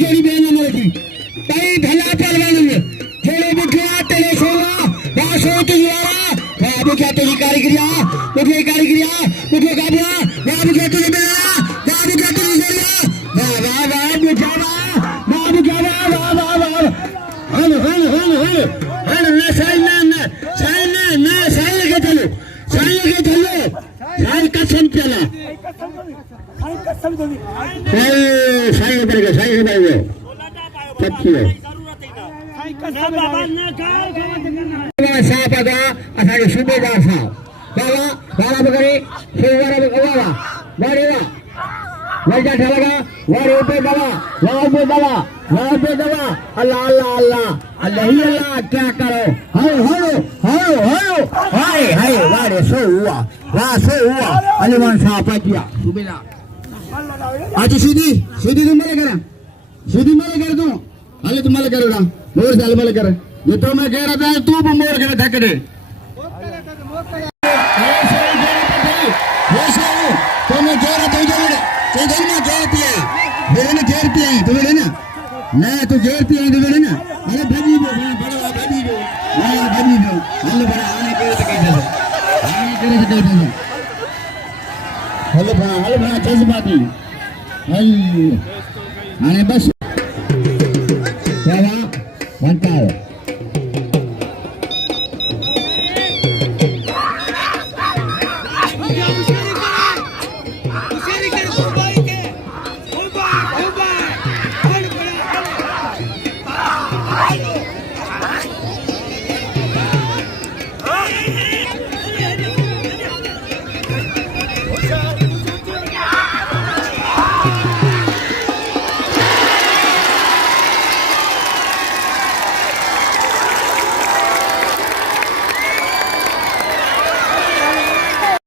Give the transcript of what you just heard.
जोड़ी बहन मेरी कई भला पहलवान थोड़े बुठिया तेरे सोना बासो तुझवारा बाबू क्या तेरी कारीगरिया मुझे कारीगरिया मुझे गाबुआ बाबू क्या तुझे बेला बाबू क्या तुझे जोड़िया वाह वाह वाह बुठा वाह बाबू क्या वाह वाह वाह वाह हल ना साइल के चलो साइल कसम चला साइल करेगा साइल करेगा सच्ची है साहब आता असांजो सूबेदार साहब बाबा बाबा बकरे शेवारा बाबा वारेवा वलजा ठलगा वारे पे दवा अल्लाह अल्लाह अल्लाह अल्लाह ही अल्लाह क्या करो हाय हाय वारे सो हुआ अलीमान साहब पटिया सूबेदार आज सीधी तुम्हारे कर दूं अले तुम्हारे करोड़ा मोर साल वाले कर ये तो मैं कह रहा था तू भी मोर के ढक दे तो मैं कह रहा था इधर ना घेरती है मेरे ने घेरती है तुम्हें लेना ना तू घेरती है तुम्हें लेना अरे भजी दो बड़ा भजी दो हल्लो बड़ा आने करे तो हल्लो बड़ा जज्बाती हल्लो आने बस क्या बनता है